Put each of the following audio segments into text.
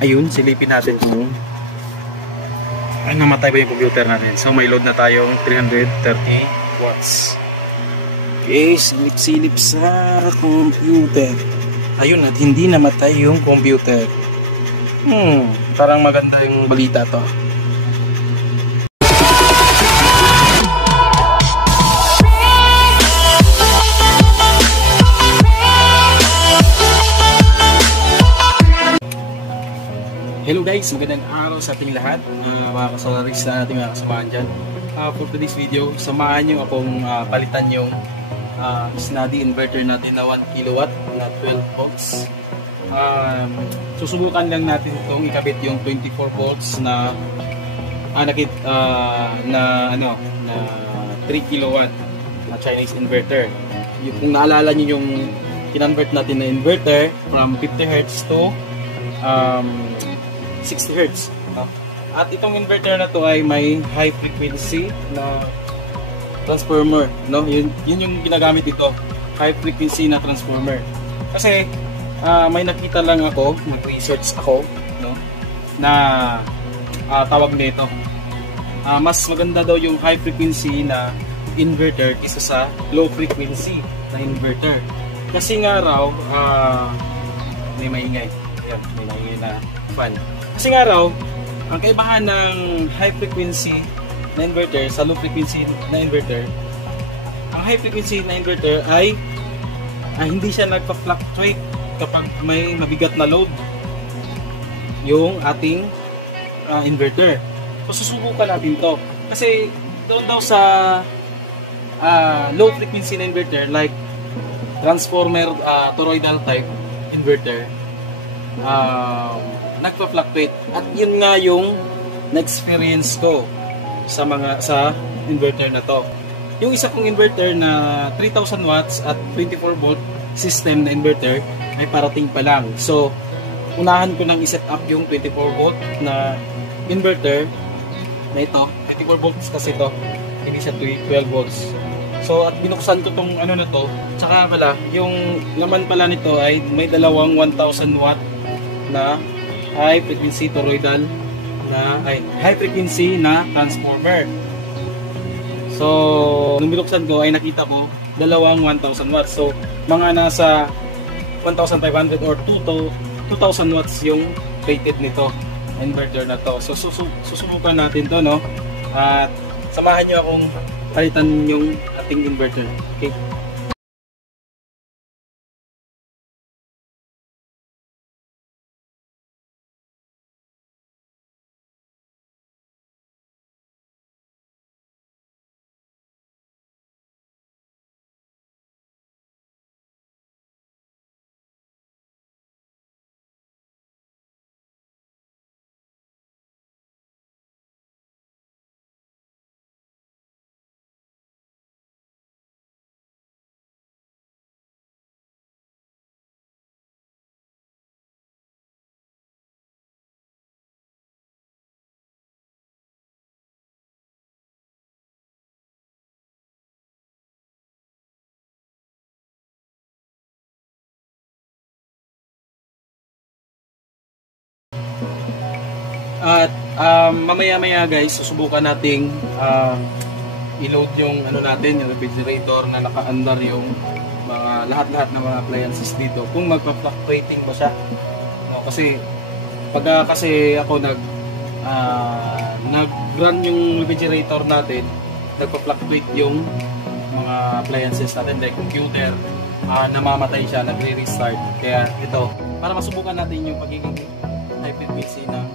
ayun, silipin natin kung namatay ba yung computer natin. So may load na tayong 330 watts. Okay, silip-silip sa computer. Ayun, at hindi namatay yung computer. Parang maganda yung balita to. Hello guys, magandang araw sa ating lahat, mga kasolaris na ating mga kasamahan dyan. For today's video, samahan nyo akong palitan yung Snadi inverter natin na 1 kilowatt na 12 volts. Susubukan lang natin itong ikabit yung 24 volts na 3 kilowatt na Chinese inverter. Kung naalala nyo yung kinonvert natin na inverter from 50 Hz to 60 Hz. At itong inverter na to ay may high frequency na transformer, no? Yun yung ginagamit dito, high frequency na transformer. Kasi may nakita lang ako, nag-research ako, no, na tawag nito. Mas maganda daw yung high frequency na inverter kaysa sa low frequency na inverter. Kasi nga raw may maingay. Yan, may maingay na fan. Kasi nga raw, ang kaibahan ng high frequency na inverter sa low frequency na inverter, ang high frequency na inverter ay hindi siya nagpa-fluctuate kapag may mabigat na load yung ating inverter. So susubukan natin to. Kasi doon daw sa low frequency na inverter, like transformer toroidal type inverter, nagpa-fluctuate, at yun nga yung na-experience ko sa inverter na to. Yung isa kong inverter na 3000 watts at 24 volt system na inverter ay parating pa lang. So unahan ko nang i-set up yung 24 volt na inverter na ito. 24 volts kasi ito, hindi siya 12 volts. So at binuksan ko tong na to, tsaka pala yung laman pala nito ay may dalawang 1000 watt na high frequency toroidal na high frequency na transformer. So nung binuksan ko ay nakita ko dalawang 1000 watts. So mga nasa 1500 or 2000 watts yung rated nito inverter na to. So susubukan natin to, no? At samahan niyo akong palitan yung ating inverter. Okay? At mamaya-maya guys, susubukan nating i-load yung yung refrigerator na naka-andar yung mga lahat-lahat ng mga appliances dito, kung magpa-fluctuating ba siya. No, kasi kasi ako nag-run yung refrigerator natin, nagpa-fluctuate yung mga appliances natin, like computer, namamatay siya, nagre-restart. Kaya ito, para masubukan natin yung pagiging high frequency ng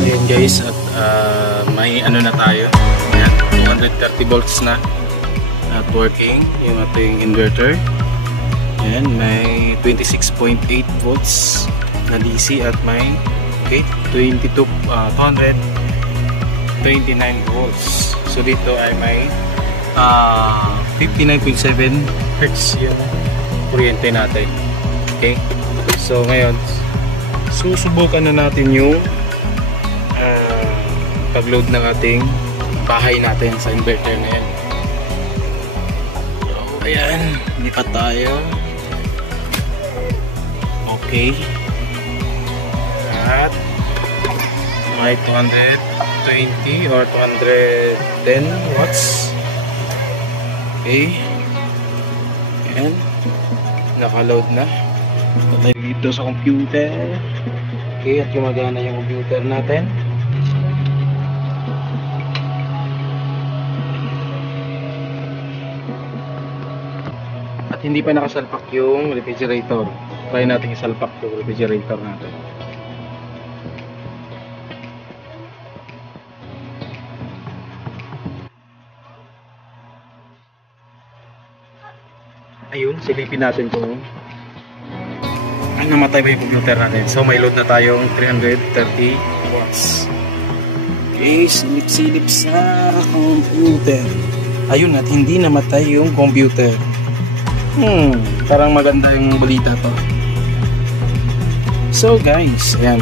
So yun guys, at may ano na tayo. Ayan, 230 volts na at working yung ating inverter. Ayan, may 26.8 volts na DC at may 229 volts. So dito ay may 59.7 Hz yung kuryente natin. Okay, so ngayon susubukan na natin yung pag-load ng ating bahay natin sa inverter na yan. So ayan, lipat tayo. Okay, at may 220 or 210 watts. Okay, ayan, naka-load na. Tayo dito sa computer. Okay, at gumagana yung computer natin. At hindi pa nakasalpak yung refrigerator. Try natin isalpak yung refrigerator natin. Ayun, silipin natin kung namatay ba yung computer natin. So may load na tayong 330 watts. Okay, silip-silip sa computer. Ayun, at hindi namatay yung computer. Parang maganda yung balita to. So guys, ayan,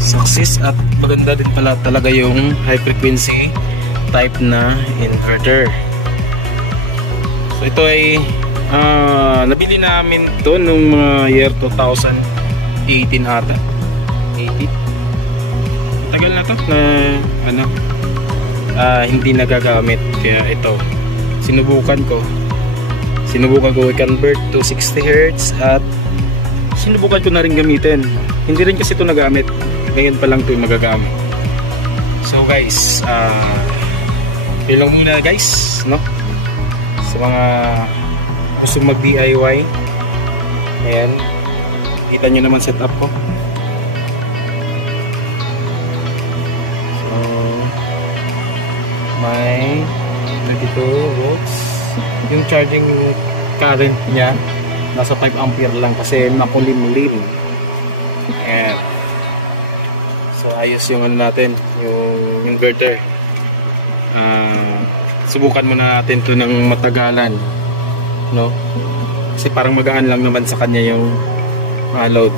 success, at maganda din pala talaga yung high frequency type na inverter. So ito ay nabili namin to nung year 2018 ata. 80? Tagal na to na ano, hindi nagagamit. Kaya ito, sinubukan ko i-convert to 60 Hz at sinubukan ko na rin gamitin. Hindi rin kasi ito nagamit. Ngayon pa lang ito yung magagamit. So guys, yun lang muna guys, no? Sa mga gusto mag DIY, ayan, kita nyo naman setup ko. So may 32 volts yung charging current nya, nasa 5 ampere lang kasi makulimlim. Ayan, so ayos yung ano natin, yung inverter. Subukan muna natin to ng matagalan, no? Kasi parang magaan lang naman sa kanya yung load.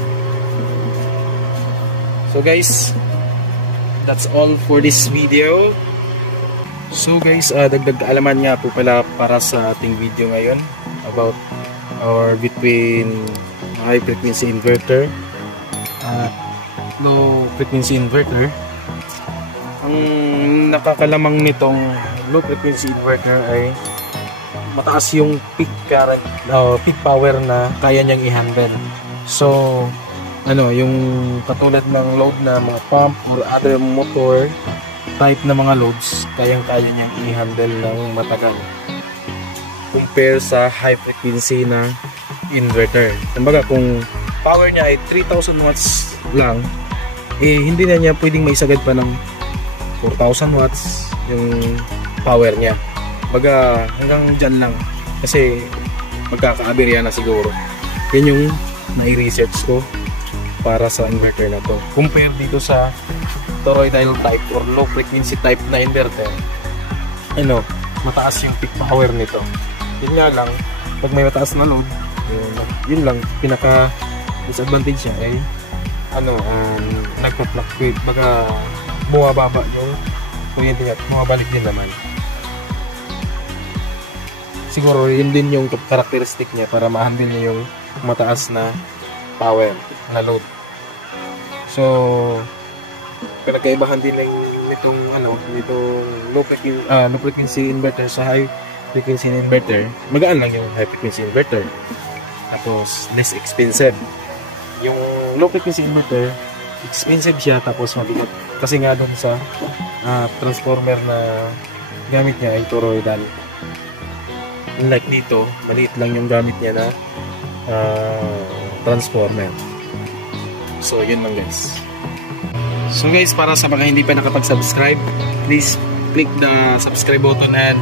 So guys, that's all for this video. So guys, dagdag kaalaman nga po pala para sa ating video ngayon about or between high frequency inverter at low frequency inverter. Ang nakakalamang nitong low frequency inverter ay mataas yung peak current, peak power na kaya niyang i-handle. So ano, yung katulad ng load na mga pump or other motor type na mga loads, kayang-kaya niyang i-handle ng matagal compare sa high frequency na inverter. Kumbaga kung power niya ay 3,000 watts lang, hindi na niya pwedeng maisagad pa ng 4,000 watts yung power niya. Kumbaga hanggang dyan lang kasi magkaka-aberya na siguro. Yan yung nai-research ko para sa inverter na to. Compare dito sa toroidal type or low frequency type na inverter, ano, mataas yung peak power nito. Yun nga lang, pag may mataas na load, yun lang, pinaka disadvantage niya ay ano, nagpa-fluctuate, baga bumababa yung kuryente niya, bumabalik din naman. Siguro yun din yung characteristic niya para ma-handle niya yung mataas na power na load. So pinagkaibahan din lang nitong low frequency inverter sa high frequency inverter. Magaan lang yung high frequency inverter, tapos less expensive. Yung low frequency inverter expensive siya, tapos mabigat kasi nga doon sa transformer na gamit niya ay toroidal. Unlike dito, maliit lang yung gamit niya na transformer. So yun lang guys. So guys, para sa mga hindi pa nakapag-subscribe, please click the subscribe button and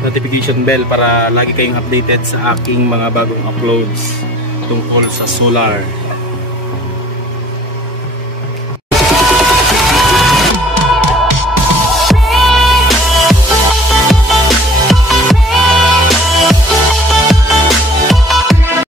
notification bell para lagi kayong updated sa aking mga bagong uploads tungkol sa solar.